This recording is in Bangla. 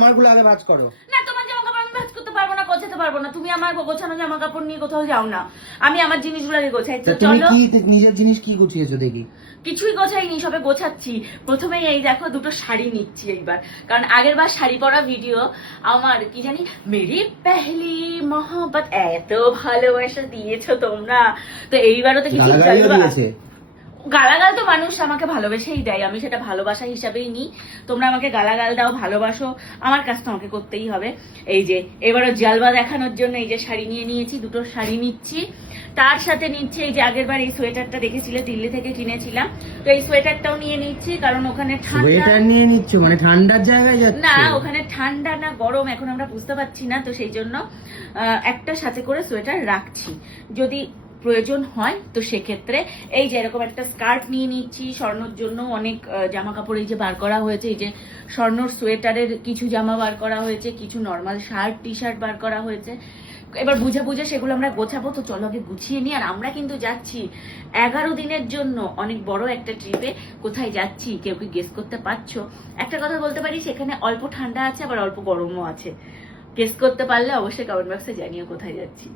আমারগুলো আগে ভাঁজ করো। না, তোমার জামা কাপড় আমি ভাঁজ করতে পারবো না, গোছাতে পারবো না। তুমি আমার গোছানো জামা কাপড় নিয়ে কোথাও যাও না, আমি আমার জিনিসগুলো আগে গোছাই। তুমি চলো। কি নিজের জিনিস কি গুছিয়েছো দেখি? কিছুই গোছাইনি, সবে গোছাচ্ছি। প্রথমেই এই দেখো দুটো শাড়ি নিচ্ছি এইবার, কারণ আগের বার শাড়ি পরা ভিডিও আমার কি জানি মেরি পেহলি মোহব্বত এত ভালোবাসা দিয়েছো তোমরা, তো এইবারও তো কিছু দিয়েছে। গালাগাল তো মানুষ আমাকে ভালোবেসেই দেয়, আমি সেটা ভালোবাসা হিসাবেই নিই। তোমরা আমাকে গালাগাল দাও, ভালোবাসো, আমার কাজ তো আমাকে করতেই হবে। এই যে এবারও জালবা দেখানোর জন্য এই যে শাড়ি নিয়ে নিয়েছি, দুটো শাড়ি নিচ্ছি। তার সাথে নিচ্ছি এই যে আগের বার এই সোয়েটারটা দেখেছিলে, দিল্লি থেকে কিনেছিলাম, তো এই সোয়েটারটাও নিয়ে নিচ্ছি, কারণ ওখানে ঠান্ডা নিয়ে নিচ্ছ মানে ঠান্ডার জায়গায় যাচ্ছে না, ওখানে ঠান্ডা না গরম এখন আমরা বুঝতে পারছি না, তো সেই জন্য একটা সাথে করে সোয়েটার রাখছি যদি প্রয়োজন হয়। তো সেক্ষেত্রে এই যে এরকম একটা স্কার্ট নিয়ে নিচ্ছি। স্বর্ণর জন্য অনেক জামা কাপড় এই যে বার করা হয়েছে, এই যে স্বর্ণর সোয়েটারের কিছু জামা বার করা হয়েছে, কিছু নর্মাল শার্ট টি শার্ট বার করা হয়েছে। এবার বুঝে বুঝে সেগুলো আমরা গোছাবো। তো চলো আগে গুছিয়ে নিই। আর আমরা কিন্তু যাচ্ছি 11 দিনের জন্য অনেক বড় একটা ট্রিপে। কোথায় যাচ্ছি কেউ কি গেস করতে পারছো? একটা কথা বলতে পারি, সেখানে অল্প ঠান্ডা আছে আবার অল্প গরমও আছে। গেস করতে পারলে অবশ্যই কমেন্ট বক্সে জানিও কোথায় যাচ্ছি।